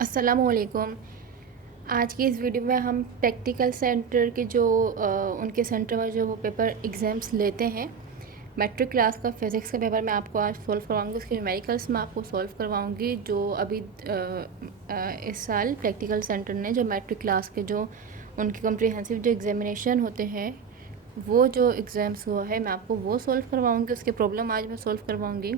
अस्सलामुअलैकुम। आज की इस वीडियो में हम प्रैक्टिकल सेंटर के जो उनके सेंटर में जो वो पेपर एग्ज़ाम्स लेते हैं, मैट्रिक क्लास का फिज़िक्स का पेपर मैं आपको आज सॉल्व करवाऊँगी। उसके न्यूमेरिकल्स मैं आपको सॉल्व करवाऊँगी जो अभी इस साल प्रैक्टिकल सेंटर ने जो मैट्रिक क्लास के जो उनके कॉम्प्रिहेंसिव जो एग्ज़ामिनेशन होते हैं, वो जो एग्ज़ाम्स हुआ है मैं आपको वो सॉल्व करवाऊँगी। उसके प्रॉब्लम आज मैं सॉल्व करवाऊँगी।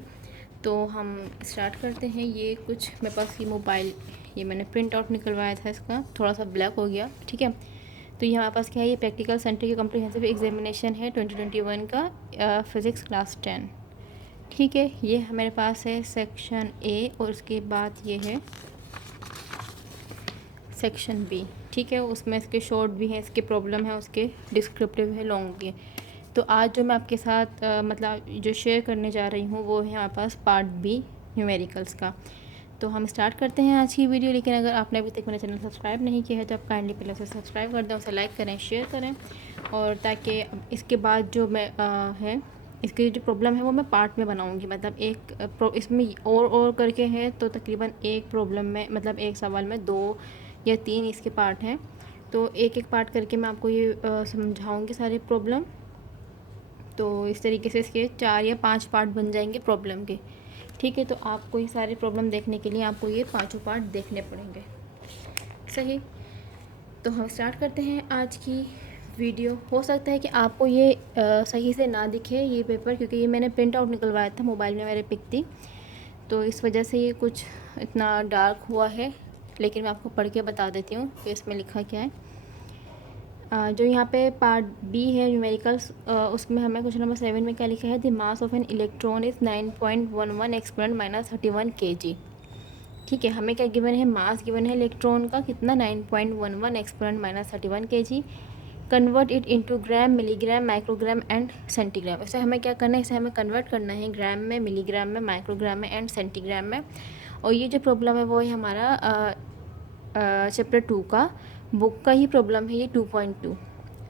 तो हम स्टार्ट करते हैं। ये कुछ मेरे पास ये मोबाइल, ये मैंने प्रिंट आउट निकलवाया था, इसका थोड़ा सा ब्लैक हो गया, ठीक है। तो ये हमारे पास क्या है, ये प्रैक्टिकल सेंटर की कॉम्प्रिहेंसिव एग्जामिनेशन है 2021 का फिज़िक्स क्लास 10, ठीक है। ये मेरे पास है सेक्शन ए और उसके बाद ये है सेक्शन बी, ठीक है। उसमें इसके शॉर्ट भी हैं, इसके प्रॉब्लम है, उसके डिस्क्रिप्टिव है, लॉन्ग भी है। तो आज जो मैं आपके साथ मतलब जो शेयर करने जा रही हूँ वो है हमारे पास पार्ट बी न्यूमेरिकल्स का। तो हम स्टार्ट करते हैं आज की वीडियो। लेकिन अगर आपने अभी तक मेरा चैनल सब्सक्राइब नहीं किया है तो आप काइंडली पहले से सब्सक्राइब कर दें, उसे लाइक करें, शेयर करें, और ताकि इसके बाद जो मैं है इसकी जो प्रॉब्लम है वो मैं पार्ट में बनाऊंगी। मतलब इसमें और करके है तो तकरीबन एक प्रॉब्लम में, मतलब एक सवाल में 2 या 3 इसके पार्ट हैं। तो एक एक पार्ट करके मैं आपको ये समझाऊंगी सारे प्रॉब्लम। तो इस तरीके से इसके 4 या 5 पार्ट बन जाएंगे प्रॉब्लम के, ठीक है। तो आपको ये सारे प्रॉब्लम देखने के लिए आपको ये 5 पार्ट देखने पड़ेंगे, सही। तो हम स्टार्ट करते हैं आज की वीडियो। हो सकता है कि आपको ये सही से ना दिखे ये पेपर, क्योंकि ये मैंने प्रिंट आउट निकलवाया था, मोबाइल में मेरे पिक थी, तो इस वजह से ये कुछ इतना डार्क हुआ है। लेकिन मैं आपको पढ़ के बता देती हूँ कि इसमें लिखा क्या है। जो यहाँ पे पार्ट बी है न्यूमेरिकल्स, उसमें हमें क्वेश्चन नंबर 7 में क्या लिखा है, the mass of an electron is 9.11 exponent minus 31 kg, ठीक है। हमें क्या गिवन है, मास गिवन है इलेक्ट्रॉन का कितना, 9.11 exponent minus 31 kg। Convert it into gram, milligram, microgram and centigram. इसे हमें क्या करना है, इसे हमें कन्वर्ट करना है ग्राम में, मिलीग्राम में, माइक्रोग्राम में एंड सेंटीग्राम में। और ये जो प्रॉब्लम है वो है हमारा चैप्टर 2 का, बुक का ही प्रॉब्लम है ये 2.2,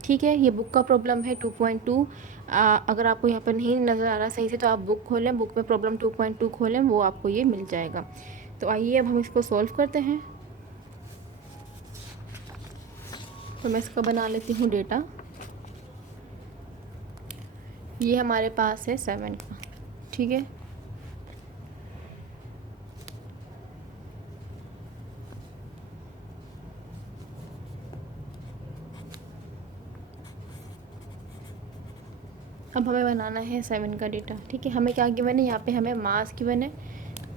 ठीक है। ये बुक का प्रॉब्लम है 2.2। अगर आपको यहाँ पर नहीं नज़र आ रहा सही से तो आप बुक खोलें, बुक में प्रॉब्लम 2.2 खोलें, वो आपको ये मिल जाएगा। तो आइए अब हम इसको सॉल्व करते हैं। तो मैं इसका बना लेती हूँ डेटा। ये हमारे पास है 7 का, ठीक है। अब हमें बनाना है 7 का डेटा, ठीक है। हमें क्या गिवन है, यहाँ पे हमें मास गिवन है,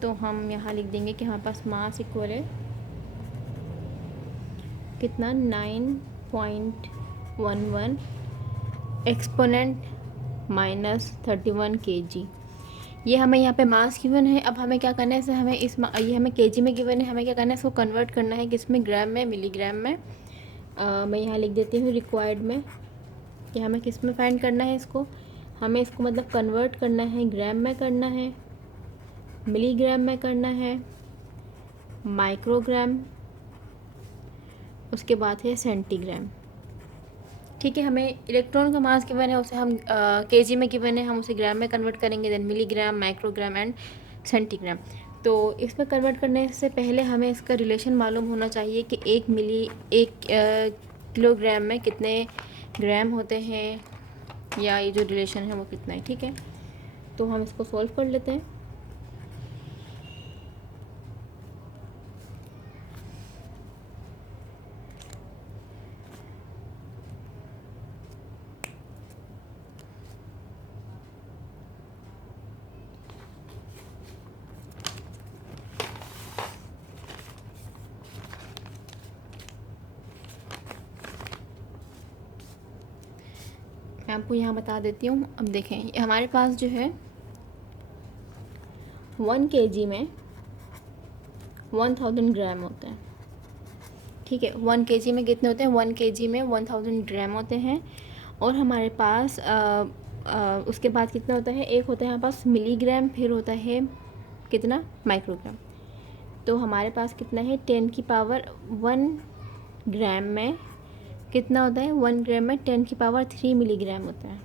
तो हम यहाँ लिख देंगे कि हमारे पास मास इक्वल है कितना, 9.11 एक्सपोनेंट माइनस 31 kg। ये हमें यहाँ पे मास गिवन है। अब हमें क्या करना है, इसे हमें ये हमें केजी में गिवन है, हमें क्या करना है, इसको कन्वर्ट करना है किस में, ग्राम में, मिलीग्राम में। मैं यहाँ लिख देती हूँ रिक्वायर्ड में कि हमें किस में फाइंड करना है इसको। हमें इसको मतलब कन्वर्ट करना है, ग्राम में करना है, मिलीग्राम में करना है, माइक्रोग्राम, उसके बाद है सेंटीग्राम, ठीक है। हमें इलेक्ट्रॉन का मास गिवन है, उसे हम केजी में गिवन है, हम उसे ग्राम में कन्वर्ट करेंगे, then milligram, microgram and centigram. तो इसमें कन्वर्ट करने से पहले हमें इसका रिलेशन मालूम होना चाहिए कि एक किलोग्राम में कितने ग्राम होते हैं, या ये जो रिलेशन है वो कितना है, ठीक है। तो हम इसको सॉल्व कर लेते हैं। मैं आपको यहाँ बता देती हूँ। अब देखें, हमारे पास जो है 1 kg में 1000 ग्राम होते हैं, ठीक है। 1 kg में कितने होते हैं, 1 kg में 1000 ग्राम होते हैं। और हमारे पास उसके बाद कितना होता है, एक होता है हमारे पास मिलीग्राम, फिर होता है कितना, माइक्रोग्राम। तो हमारे पास कितना है, 10 की पावर 1 ग्राम में कितना होता है, 1 ग्राम में 10 की पावर 3 मिलीग्राम होता है,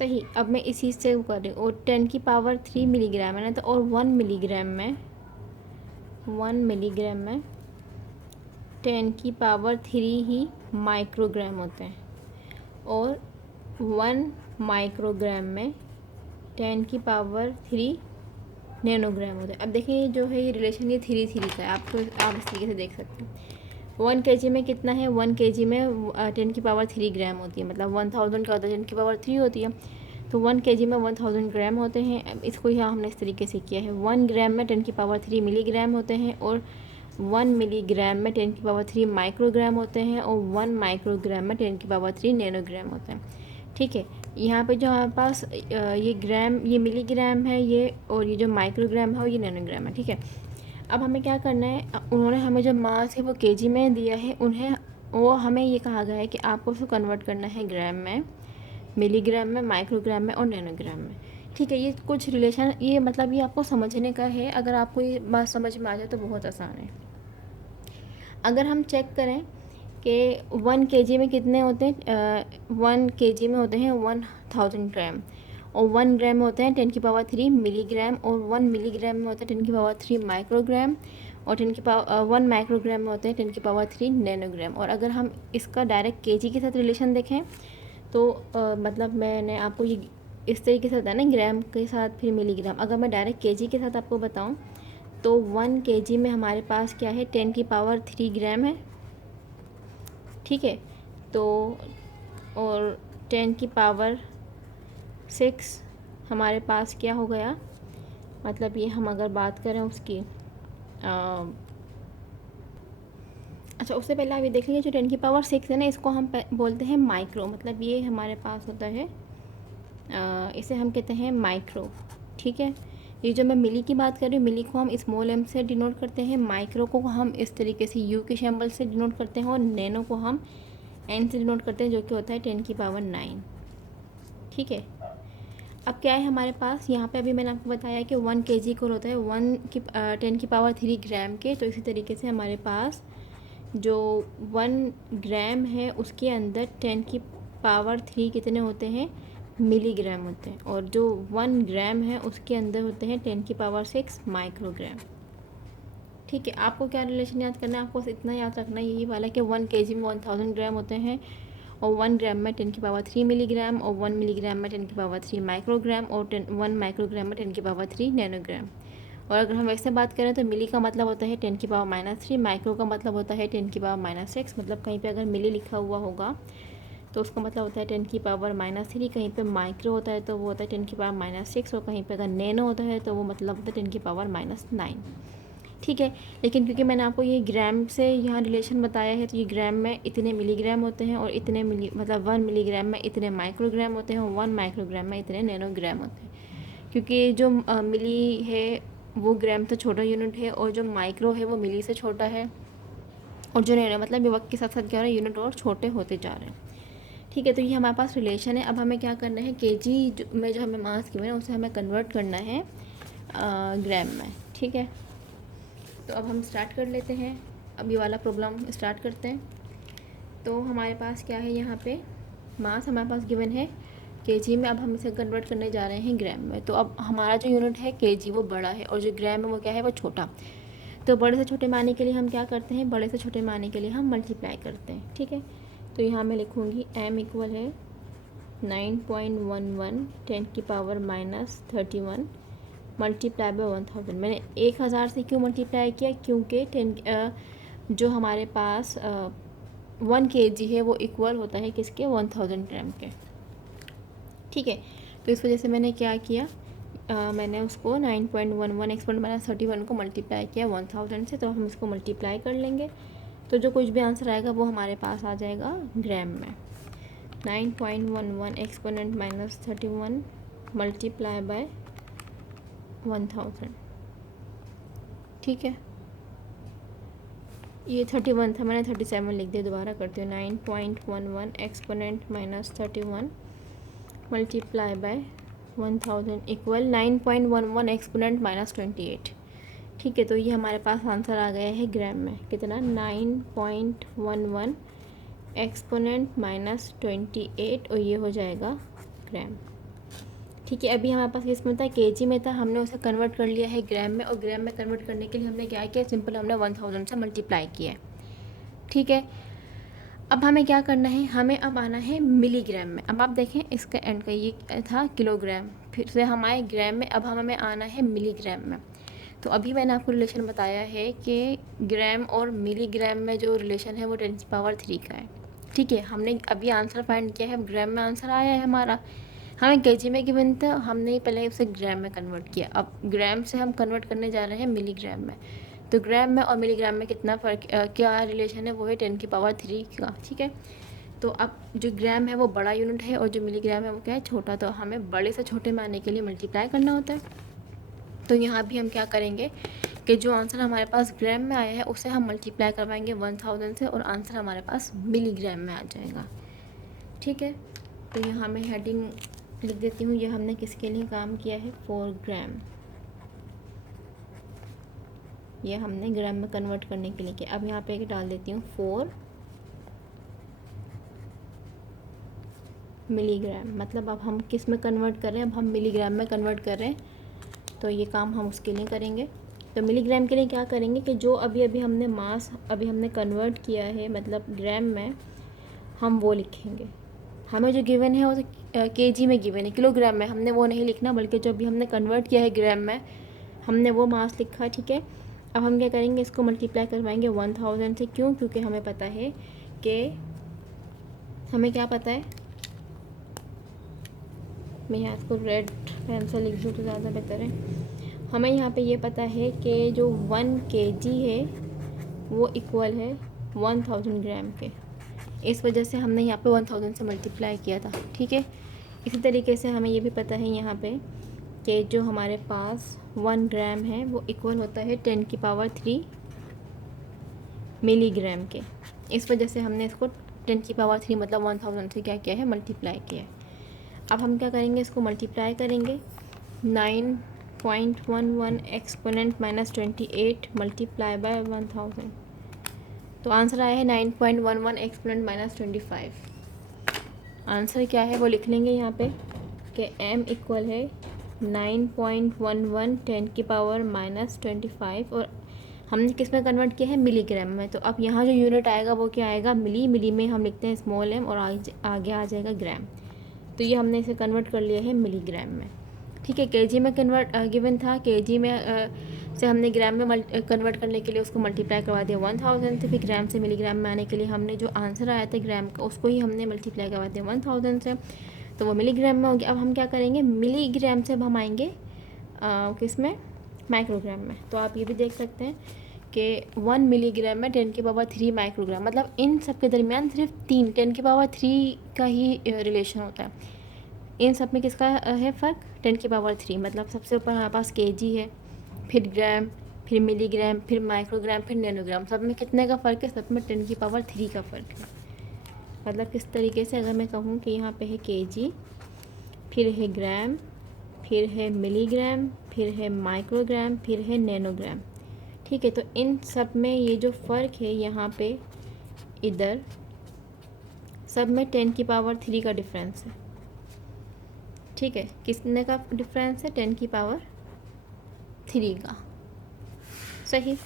सही। अब मैं इसी से वो कर रही हूँ, और 10³ मिलीग्राम है ना, तो और 1 मिलीग्राम में 10³ ही माइक्रोग्राम होते हैं, और 1 माइक्रोग्राम में 10³ नैनोग्राम होते हैं। अब देखिए जो है ये रिलेशन, ये 3 का है, आप इस तरीके से देख सकते हैं। 1 kg में कितना है, 1 kg में 10³ ग्राम होती है, मतलब 1000 का होता है 10³ होती है, तो 1 kg में 1000 ग्राम होते हैं। अब इसको यहाँ हमने इस तरीके से किया है, 1 ग्राम में 10³ मिलीग्राम होते हैं, और 1 मिलीग्राम में 10³ माइक्रोग्राम होते हैं, और 1 माइक्रोग्राम में 10³ नैनोग्राम होते हैं। ठीक है, यहाँ पे जो हमारे पास ये ग्राम, ये मिलीग्राम है ये, और ये जो माइक्रोग्राम है ये नैनोग्राम है। ठीक है, अब हमें क्या करना है, उन्होंने हमें जो मास है वो केजी में दिया है, वो हमें ये कहा गया है कि आपको उसको कन्वर्ट करना है ग्राम में, मिलीग्राम में, माइक्रोग्राम में और नैनोग्राम में। ठीक है, ये कुछ रिलेशन, ये मतलब ये आपको समझने का है। अगर आपको ये बात समझ में आ जाए तो बहुत आसान है। अगर हम चेक करें कि 1 kg में कितने होते हैं, 1 kg में होते हैं 1000 ग्राम, और 1 ग्राम में होते हैं 10³ मिलीग्राम, और 1 मिलीग्राम में होता है 10³ माइक्रोग्राम, और 1 माइक्रोग्राम में होते हैं 10³ नैनोग्राम। और अगर हम इसका डायरेक्ट केजी के साथ रिलेशन देखें तो मतलब मैंने आपको ये इस तरीके से बताया ना, ग्राम के साथ फिर मिलीग्राम। अगर मैं डायरेक्ट केजी के साथ आपको बताऊं तो 1 kg में हमारे पास क्या है, 10³ ग्राम है। ठीक है, तो और 10⁶ हमारे पास क्या हो गया, मतलब ये हम अगर बात करें उसकी अच्छा, उससे पहले आप ये देख लीजिए, जो 10⁶ है ना, इसको हम बोलते हैं माइक्रो, मतलब ये हमारे पास होता है, इसे हम कहते हैं माइक्रो। ठीक है, ये जो मैं मिली की बात कर रही हूँ, मिली को हम स्मॉल m से डिनोट करते हैं, माइक्रो को हम इस तरीके से u के सिंबल से डिनोट करते हैं, और नैनो को हम n से डिनोट करते हैं, जो कि होता है 10⁹। ठीक है, अब क्या है हमारे पास यहाँ पे, अभी मैंने आपको बताया कि 1 kg इक्वल होता है 10³ ग्राम के, तो इसी तरीके से हमारे पास जो 1 ग्राम है उसके अंदर 10³ कितने होते हैं, मिलीग्राम होते हैं, और जो 1 ग्राम है उसके अंदर होते हैं 10⁶ माइक्रोग्राम। ठीक है, आपको क्या रिलेशन याद करना है, आपको इतना याद रखना है यही वाला कि 1 kg में 1000 ग्राम होते हैं, और 1 ग्राम में 10³ मिलीग्राम, और 1 मिलीग्राम में 10³ माइक्रोग्राम, और 1 माइक्रोग्राम में 10³ नैनोग्राम। और अगर हम वैसे बात करें तो मिली का मतलब होता है 10⁻⁻3, माइक्रो का मतलब होता है 10⁻⁻6, मतलब कहीं पे अगर मिली लिखा हुआ होगा तो उसका मतलब होता है 10⁻⁻3, कहीं पे माइक्रो होता है तो वो होता है 10⁻⁻6, और कहीं पे अगर नैनो होता है तो वो मतलब होता है 10⁻⁹। ठीक है, लेकिन क्योंकि मैंने आपको ये ग्राम से यहाँ रिलेशन बताया है, तो ये ग्राम में इतने मिलीग्राम होते हैं, और इतने मतलब 1 मिलीग्राम में इतने माइक्रोग्राम होते हैं, और 1 माइक्रोग्राम में इतने नैनोग्राम होते हैं। क्योंकि जो मिली है वो ग्राम से छोटा यूनिट है, और जो माइक्रो है वो मिली से छोटा है, और जो नैनो मतलब ये वक्त के साथ साथ क्या हो रहा है, यूनिट और छोटे होते जा रहे हैं। ठीक है, तो ये हमारे पास रिलेशन है। अब हमें क्या करना है, केजी में जो हमें मास गिवन है उसे हमें कन्वर्ट करना है ग्राम में। ठीक है, तो अब हम स्टार्ट कर लेते हैं, अब ये वाला प्रॉब्लम स्टार्ट करते हैं। तो हमारे पास क्या है, यहाँ पे मास हमारे पास गिवन है केजी में, अब हम इसे कन्वर्ट करने जा रहे हैं ग्राम में। तो अब हमारा जो यूनिट है केजी वो बड़ा है, और जो ग्राम है वो क्या है, वो छोटा। तो बड़े से छोटे माने के लिए हम क्या करते हैं, बड़े से छोटे माने के लिए हम मल्टीप्लाई करते हैं। ठीक है, तो यहाँ मैं लिखूँगी m इक्वल है 9.11 10⁻⁻31 मल्टीप्लाई बाय 1000। मैंने 1000 से क्यों मल्टीप्लाई किया, क्योंकि जो हमारे पास 1 kg है वो इक्वल होता है किसके, 1000 ग्राम के। ठीक है, तो इस वजह से मैंने क्या किया, मैंने उसको 9.11 एक्सपोनेंट-31 को मल्टीप्लाई किया 1000 से। तो हम इसको मल्टीप्लाई कर लेंगे, तो जो कुछ भी आंसर आएगा वो हमारे पास आ जाएगा ग्राम में। 9.11 एक्सपोनेंट-31 मल्टीप्लाई बाय 1000। ठीक है, ये 31 था, मैंने 37 लिख दिया, दोबारा करती हूँ। 9.11 एक्सपोनेंट-31 मल्टीप्लाई बाय 1000 इक्वल 9.11 एक्सपोनेंट-28। ठीक है, तो ये हमारे पास आंसर आ गया है ग्राम में, कितना, 9.11 एक्सपोनेंट-28, और ये हो जाएगा ग्राम। ठीक है, अभी हमारे पास किसमें था, केजी में था, हमने उसे कन्वर्ट कर लिया है ग्राम में, और ग्राम में कन्वर्ट करने के लिए हमने क्या किया, सिंपल हमने 1000 से मल्टीप्लाई किया है। ठीक है, अब हमें क्या करना है, हमें अब आना है मिलीग्राम में। अब आप देखें इसका एंड का ये था किलोग्राम, फिर से हम आए ग्राम में, अब हमें आना है मिलीग्राम में। तो अभी मैंने आपको रिलेशन बताया है कि ग्राम और मिलीग्राम में जो रिलेशन है वो 10³ का है। ठीक है, हमने अभी आंसर फाइंड किया है, ग्राम में आंसर आया है हमारा, हमें केजी में गिवन था, हमने पहले उसे ग्राम में कन्वर्ट किया, अब ग्राम से हम कन्वर्ट करने जा रहे हैं मिलीग्राम में। तो ग्राम में और मिलीग्राम में कितना फ़र्क, क्या रिलेशन है, वो है 10³ का। ठीक है, तो अब जो ग्राम है वो बड़ा यूनिट है और जो मिलीग्राम है वो क्या है, छोटा, तो हमें बड़े से छोटे में आने के लिए मल्टीप्लाई करना होता है। तो यहाँ भी हम क्या करेंगे कि जो आंसर हमारे पास ग्राम में आया है उसे हम मल्टीप्लाई करवाएंगे 1000 से, और आंसर हमारे पास मिलीग्राम में आ जाएगा। ठीक है, तो यहाँ मैं हेडिंग लिख देती हूँ, ये हमने किसके लिए काम किया है, 4 ग्राम, ये हमने ग्राम में कन्वर्ट करने के लिए किया। अब यहाँ पे डाल देती हूँ 4 मिलीग्राम, मतलब अब हम किस में कन्वर्ट कर रहे हैं, अब हम मिलीग्राम में कन्वर्ट कर रहे हैं, तो ये काम हम उसके लिए करेंगे। तो मिलीग्राम के लिए क्या करेंगे कि जो अभी अभी हमने मास अभी हमने कन्वर्ट किया है मतलब ग्राम में, हम वो लिखेंगे। हमें जो गिवन है वो केजी में गिवन है, किलोग्राम में हमने वो नहीं लिखना, बल्कि जो अभी हमने कन्वर्ट किया है ग्राम में हमने वो मास लिखा। ठीक है, अब हम क्या करेंगे, इसको मल्टीप्लाई करवाएंगे 1000 से। क्यों, क्योंकि हमें पता है कि हमें क्या पता है, मैं यहाँ इसको रेड पेन से लिख दूँ तो ज़्यादा बेहतर है। हमें यहाँ पे ये पता है कि जो 1 kg है वो इक्वल है 1000 ग्राम के, इस वजह से हमने यहाँ पे 1000 से मल्टीप्लाई किया था। ठीक है, इसी तरीके से हमें ये भी पता है यहाँ पे कि जो हमारे पास 1 ग्राम है वो इक्वल होता है 10³ मिलीग्राम के, इस वजह से हमने इसको 10³ मतलब 1000 से क्या किया है, मल्टीप्लाई किया है। अब हम क्या करेंगे, इसको मल्टीप्लाई करेंगे 9.11 एक्सपोनेंट -28 मल्टीप्लाई बाय 1000, तो आंसर आया है 9.11 एक्सपोनेंट -25। आंसर क्या है वो लिख लेंगे यहाँ पे कि m इक्वल है 9.11 10⁻⁻25, और हमने किस में कन्वर्ट किया है, मिलीग्राम में। तो अब यहाँ जो यूनिट आएगा वो क्या आएगा, मिली, मिली में हम लिखते हैं स्मॉल m और आगे आ जाएगा ग्राम, तो ये हमने इसे कन्वर्ट कर लिया है मिलीग्राम में। ठीक है, केजी में कन्वर्ट गिवन था, केजी में से हमने ग्राम में कन्वर्ट करने के लिए उसको मल्टीप्लाई करवा दिया 1000 से, फिर ग्राम से मिलीग्राम में आने के लिए हमने जो आंसर आया था ग्राम का उसको ही हमने मल्टीप्लाई करवा दिया 1000 से, तो वो मिलीग्राम में हो गया। अब हम क्या करेंगे, मिलीग्राम से अब हम आएंगे किस में, माइक्रोग्राम में। तो आप ये भी देख सकते हैं कि 1 मिलीग्राम में 10³ माइक्रोग्राम, मतलब इन सब के दरमियान सिर्फ 3 10³ का ही रिलेशन होता है। इन सब में किसका है फ़र्क, 10³ मतलब सबसे ऊपर हमारे पास केजी है, फिर ग्राम, फिर मिलीग्राम, फिर माइक्रोग्राम, फिर नैनोग्राम, सब में कितने का फ़र्क है, सब में 10³ का फ़र्क है। मतलब किस तरीके से, अगर मैं कहूँ कि यहाँ पे है केजी, फिर है ग्राम, फिर है मिलीग्राम, फिर है माइक्रोग्राम, फिर है नैनोग्राम। ठीक है, तो इन सब में ये जो फ़र्क है यहाँ पे इधर सब में 10³ का डिफरेंस है। ठीक है, कितने का डिफरेंस है, 10³ का, सही।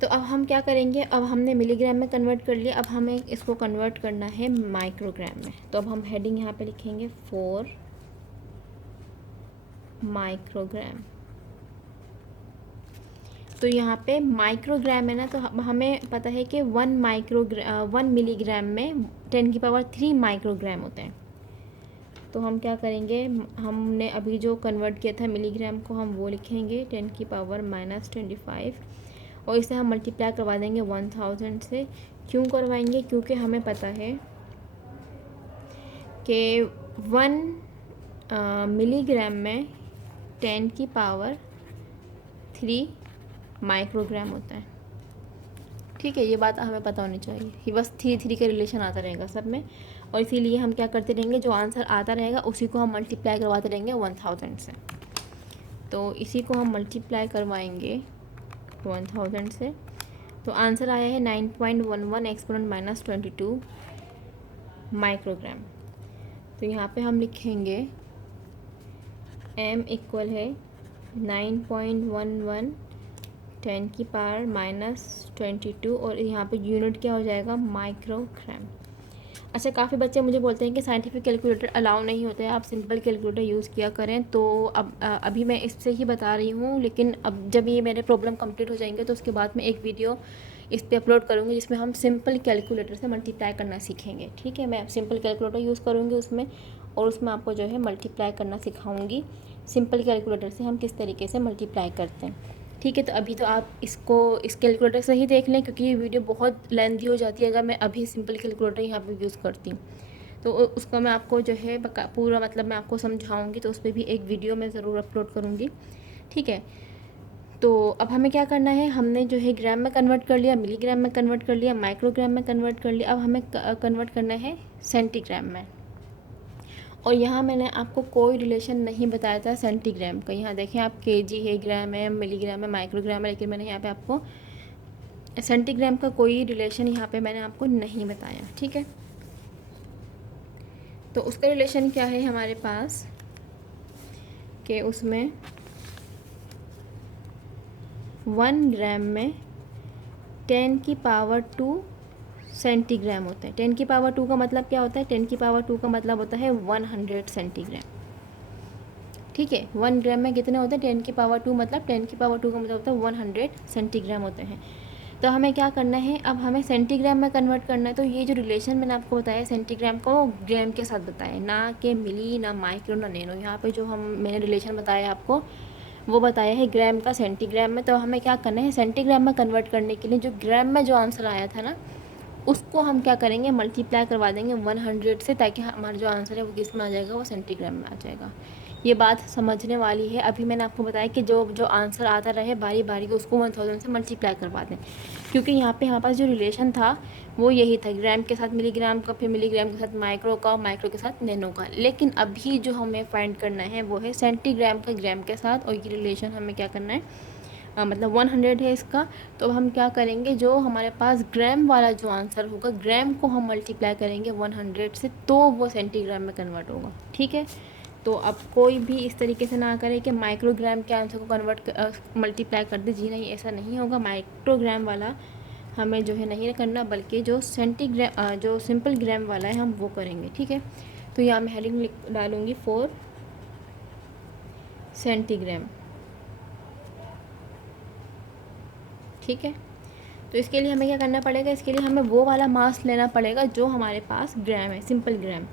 तो अब हम क्या करेंगे, अब हमने मिलीग्राम में कन्वर्ट कर लिया, अब हमें इसको कन्वर्ट करना है माइक्रोग्राम में। तो अब हम हेडिंग यहाँ पे लिखेंगे 4 माइक्रोग्राम। तो यहाँ पे माइक्रोग्राम है ना, तो हमें पता है कि 1 मिलीग्राम में 10³ माइक्रोग्राम होते हैं। तो हम क्या करेंगे, हमने अभी जो कन्वर्ट किया था मिलीग्राम को, हम वो लिखेंगे 10⁻⁻25, और इसे हम मल्टीप्लाई करवा देंगे 1000 से। क्यों करवाएंगे, क्योंकि हमें पता है कि 1 मिलीग्राम में 10³ माइक्रोग्राम होता है। ठीक है, ये बात हमें पता होनी चाहिए, ये बस 3 का रिलेशन आता रहेगा सब में, और इसीलिए हम क्या करते रहेंगे, जो आंसर आता रहेगा उसी को हम मल्टीप्लाई करवाते रहेंगे 1000 से। तो इसी को हम मल्टीप्लाई करवाएंगे 1000 से, तो आंसर आया है 9.11 एक्सपोनेंट -22 माइक्रोग्राम। तो यहाँ पे हम लिखेंगे m इक्वल है 9.11 10 की पावर -22 और यहाँ पे यूनिट क्या हो जाएगा, माइक्रोग्राम। अच्छा, काफ़ी बच्चे मुझे बोलते हैं कि साइंटिफिक कैलकुलेटर अलाउ नहीं होते हैं, आप सिंपल कैलकुलेटर यूज़ किया करें। तो अब अभी मैं इससे ही बता रही हूँ, लेकिन अब जब ये मेरे प्रॉब्लम कंप्लीट हो जाएंगे तो उसके बाद मैं एक वीडियो इस पर अपलोड करूँगी जिसमें हम सिंपल कैलकुलेटर से मल्टीप्लाई करना सीखेंगे। ठीक है, मैं सिंपल कैलकुलेटर यूज़ करूँगी उसमें, और उसमें आपको जो है मल्टीप्लाई करना सिखाऊँगी सिंपल कैलकुलेटर से हम किस तरीके से मल्टीप्लाई करते हैं। ठीक है, तो अभी तो आप इसको इस कैलकुलेटर से ही देख लें, क्योंकि ये वीडियो बहुत लेंथी हो जाती है अगर मैं अभी सिंपल कैलकुलेटर यहाँ पे यूज़ करती हूँ। तो उसका मैं आपको जो है पूरा मतलब मैं आपको समझाऊंगी, तो उस पर भी एक वीडियो मैं ज़रूर अपलोड करूँगी। ठीक है, तो अब हमें क्या करना है, हमने जो है ग्राम में कन्वर्ट कर लिया, मिलीग्राम में कन्वर्ट कर लिया, माइक्रोग्राम में कन्वर्ट कर लिया। अब हमें कन्वर्ट करना है सेंटीग्राम में। और यहाँ मैंने आपको कोई रिलेशन नहीं बताया था सेंटीग्राम का। यहाँ देखें आप, केजी है, ग्राम है, मिलीग्राम है, माइक्रोग्राम है, लेकिन मैंने यहाँ पे आपको सेंटीग्राम का कोई रिलेशन यहाँ पे मैंने आपको नहीं बताया। ठीक है, तो उसका रिलेशन क्या है हमारे पास कि उसमें 1 ग्राम में 10 की पावर 2 सेंटीग्राम होता है। 10 की पावर 2 का मतलब क्या होता है, 10 की पावर 2 का मतलब होता है 100 सेंटीग्राम। ठीक है, 1 ग्राम में कितने होते हैं, 10 की पावर 2 मतलब 10 की पावर 2 का मतलब होता है 100 सेंटीग्राम होते हैं। तो हमें क्या करना है, अब हमें सेंटीग्राम में कन्वर्ट करना है। तो ये जो रिलेशन मैंने आपको बताया सेंटीग्राम को ग्राम के साथ बताया, ना कि मिली, ना माइक्रो, ना नैनो। यहाँ पे जो मैंने रिलेशन बताया आपको वो बताया है ग्राम का सेंटीग्राम में। तो हमें क्या करना है, सेंटीग्राम में कन्वर्ट करने के लिए जो ग्राम में जो आंसर आया था ना, उसको हम क्या करेंगे, मल्टीप्लाई करवा देंगे 100 से, ताकि हमारा जो आंसर है वो किस में आ जाएगा, वो सेंटीग्राम में आ जाएगा। ये बात समझने वाली है। अभी मैंने आपको बताया कि जो जो आंसर आता रहे बारी बारी को उसको 1000 से मल्टीप्लाई करवा दें, क्योंकि यहाँ पे हमारे पास जो रिलेशन था वो यही था, ग्राम के साथ मिलीग्राम का, फिर मिलीग्राम के साथ माइक्रो का, माइक्रो के साथ नैनो का। लेकिन अभी जो हमें फाइंड करना है वो है सेंटीग्राम का ग्राम के साथ, और ये रिलेशन हमें क्या करना है, मतलब 100 है इसका। तो हम क्या करेंगे, जो हमारे पास ग्राम वाला जो आंसर होगा, ग्राम को हम मल्टीप्लाई करेंगे 100 से, तो वो सेंटीग्राम में कन्वर्ट होगा। ठीक है, तो अब कोई भी इस तरीके से ना करे कि माइक्रोग्राम के आंसर को मल्टीप्लाई कर दे। जी नहीं, ऐसा नहीं होगा। माइक्रोग्राम वाला हमें जो है नहीं करना, बल्कि जो जो सिंपल ग्राम वाला है हम वो करेंगे। ठीक है, तो यहाँ मैं हेडिंग डालूँगी 4 सेंटीग्राम। ठीक है, तो इसके लिए हमें क्या करना पड़ेगा, इसके लिए हमें वो वाला मास लेना पड़ेगा जो हमारे पास ग्राम है, सिंपल ग्राम।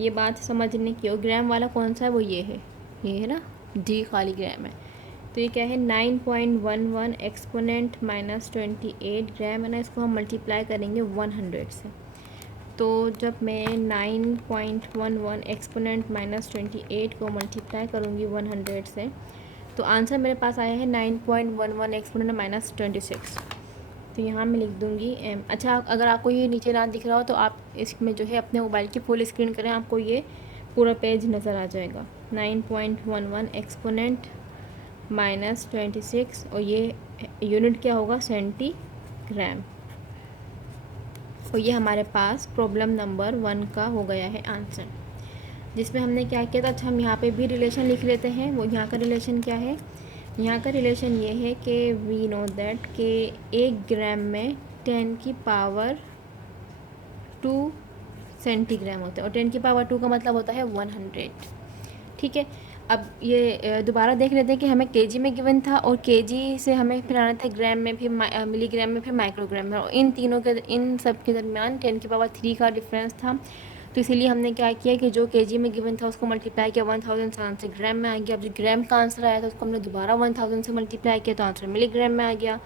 ये बात समझने की हो, ग्राम वाला कौन सा है, वो ये है ना, डी खाली ग्राम है। तो ये क्या है, 9.11 एक्सपोनेंट -28 ग्राम है ना, इसको हम मल्टीप्लाई करेंगे 100 से। तो जब मैं 9.11 एक्सपोनेंट -28 को मल्टीप्लाई करूँगी 100 से, तो आंसर मेरे पास आया है 9.11 एक्सपोनेंट -26। तो यहाँ मैं लिख दूँगी एम। अच्छा, अगर आपको ये नीचे ना दिख रहा हो तो आप इसमें जो है अपने मोबाइल की फुल स्क्रीन करें, आपको ये पूरा पेज नज़र आ जाएगा। 9.11 एक्सपोनेंट -26, और ये यूनिट क्या होगा, सेंटीग्राम। और ये हमारे पास प्रॉब्लम नंबर 1 का हो गया है आंसर, जिसमें हमने क्या किया था। अच्छा, हम यहाँ पे भी रिलेशन लिख लेते हैं। वो यहाँ का रिलेशन क्या है, यहाँ का रिलेशन ये है कि वी नो दैट कि 1 ग्राम में 10 की पावर 2 सेंटीग्राम होता है, और 10 की पावर 2 का मतलब होता है 100। ठीक है, अब ये दोबारा देख लेते हैं कि हमें केजी में गिवन था, और केजी से हमें फिर आना था ग्राम में, फिर मिलीग्राम में, फिर माइक्रोग्राम में, और इन सब के दरमियान 10 की पावर 3 का डिफरेंस था। तो इसीलिए हमने क्या किया कि जो केजी में गिवन था उसको मल्टीप्लाई किया 1000 से, आंसर ग्राम में आ गया। अब जो ग्राम का आंसर आया था उसको हमने दोबारा 1000 से मल्टीप्लाई किया, तो आंसर मिलीग्राम में आ गया।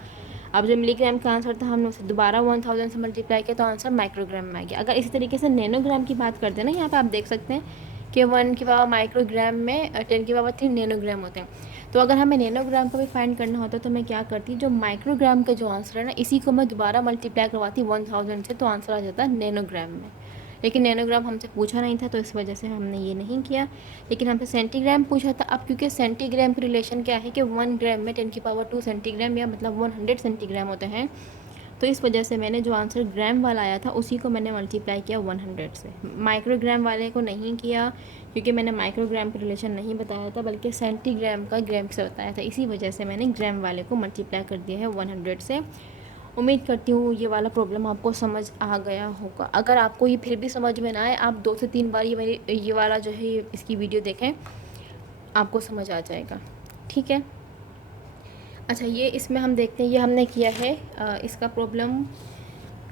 अब जो मिलीग्राम का आंसर था हमने उसे दोबारा 1000 से मल्टीप्लाई किया, तो आंसर माइक्रोग्राम में आ गया। अगर इसी तरीके से नैनोग्राम की बात करते हैं ना, यहाँ पे आप देख सकते हैं कि 1 की पावर माइक्रोग्राम में 10 की पावर 3 नैनोग्राम होते हैं। तो अगर हमें नैनोग्राम का भी फाइंड करना होता तो मैं क्या करती, जो माइक्रोग्राम का जो आंसर है ना, इसी को मैं दोबारा मल्टीप्लाई करवाती 1000 से, तो आंसर आ जाता नैनोग्राम में। लेकिन नैनोग्राम हमसे पूछा नहीं था, तो इस वजह से हमने ये नहीं किया। लेकिन हमसे सेंटीग्राम पूछा था। अब क्योंकि सेंटीग्राम का रिलेशन क्या है कि 1 ग्राम में 10 की पावर 2 सेंटीग्राम, या मतलब 100 सेंटीग्राम होते हैं, तो इस वजह से मैंने जो आंसर ग्राम वाला आया था उसी को मैंने मल्टीप्लाई किया 100 से, माइक्रोग्राम वाले को नहीं किया, क्योंकि मैंने माइक्रोग्राम का रिलेशन नहीं बताया था बल्कि सेंटीग्राम का ग्राम से बताया था। इसी वजह से मैंने ग्राम वाले को मल्टीप्लाई कर दिया है 100 से। उम्मीद करती हूँ ये वाला प्रॉब्लम आपको समझ आ गया होगा। अगर आपको ये फिर भी समझ में ना आए, आप 2 से 3 बार ये वाला जो है इसकी वीडियो देखें, आपको समझ आ जाएगा। ठीक है। अच्छा, ये इसमें हम देखते हैं, ये हमने किया है इसका प्रॉब्लम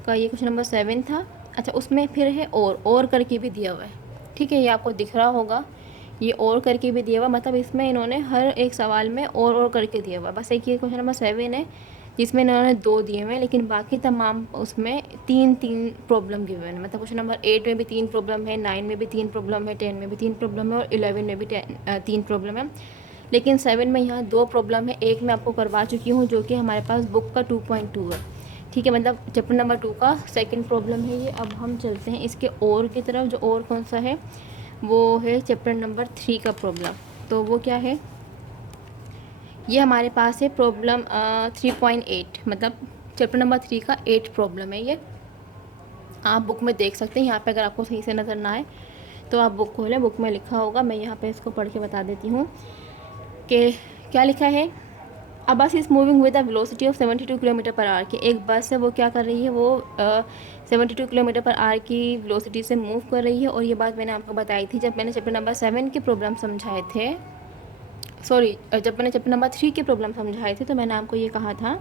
का, ये क्वेश्चन नंबर 7 था। अच्छा, उसमें फिर है और करके भी दिया हुआ है। ठीक है, ये आपको दिख रहा होगा, ये और करके भी दिया हुआ, मतलब इसमें इन्होंने हर एक सवाल में और करके दिया हुआ। बस एक ये क्वेश्चन नंबर 7 है जिसमें इन्होंने 2 दिए हुए हैं, लेकिन बाकी तमाम उसमें 3 प्रॉब्लम गिवन है। मतलब क्वेश्चन नंबर 8 में भी 3 प्रॉब्लम है, 9 में भी 3 प्रॉब्लम है, 10 में भी 3 प्रॉब्लम है और 11 में भी 3 प्रॉब्लम है। लेकिन 7 में यहाँ 2 प्रॉब्लम है। एक मैं आपको करवा चुकी हूँ जो कि हमारे पास बुक का 2.2 है। ठीक है, मतलब चैप्टर नंबर 2 का सेकंड प्रॉब्लम है ये। अब हम चलते हैं इसके और की तरफ। जो और कौन सा है वो है चैप्टर नंबर 3 का प्रॉब्लम। तो वो क्या है, ये हमारे पास है प्रॉब्लम 3.8, मतलब चैप्टर नंबर 3 का 8 प्रॉब्लम है ये। आप बुक में देख सकते हैं, यहाँ पे अगर आपको सही से नज़र ना आए तो आप बुक खोलें, बुक में लिखा होगा। मैं यहाँ पे इसको पढ़ के बता देती हूँ कि क्या लिखा है। A bus is moving with a velocity of 72 kilometre per hour. की एक बस है, वो क्या कर रही है, वो 72 किलोमीटर पर आवर की वेलोसिटी से मूव कर रही है। और ये बात मैंने आपको बताई थी जब मैंने चैप्टर नंबर 7 के प्रॉब्लम समझाए थे, सॉरी, जब मैंने चैप्टर नंबर 3 के प्रॉब्लम समझाए थे, तो मैंने आपको ये कहा था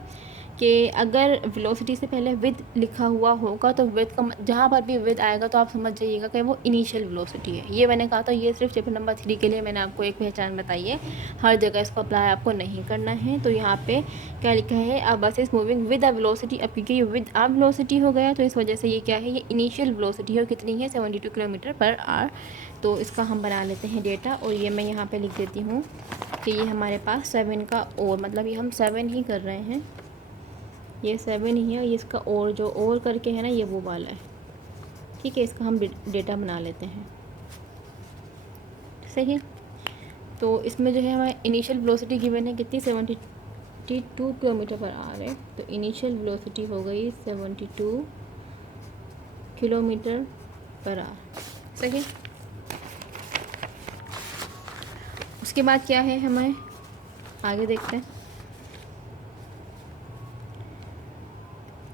कि अगर वेलोसिटी से पहले विद लिखा हुआ होगा तो विद का जहाँ पर भी विद आएगा तो आप समझ जाइएगा कि वो इनिशियल वेलोसिटी है। ये मैंने कहा था, ये सिर्फ चैप्टर नंबर 3 के लिए मैंने आपको एक पहचान बताई है, हर जगह इसको अप्लाई आपको नहीं करना है। तो यहाँ पे क्या लिखा है, अब बस is moving with a velocity. अब क्योंकि ये विद अ वेलोसिटी हो गया तो इस वजह से ये क्या है, ये इनिशियल वेलोसिटी है। और कितनी है, 72 किलोमीटर पर आवर। तो इसका हम बना लेते हैं डेटा, और ये मैं यहाँ पर लिख देती हूँ कि ये हमारे पास 7 का और, मतलब ये हम 7 ही कर रहे हैं, ये 7 ही है। ये इसका और जो और करके है ना, ये वो वाला है। ठीक है, इसका हम डेटा बना लेते हैं। सही। तो इसमें जो है हमारे इनिशियल वेलोसिटी गिवन है कितनी, 72 किलोमीटर पर आवर है। तो इनिशियल वेलोसिटी हो गई 72 किलोमीटर पर आवर। सही। उसके बाद क्या है, हमें आगे देखते हैं।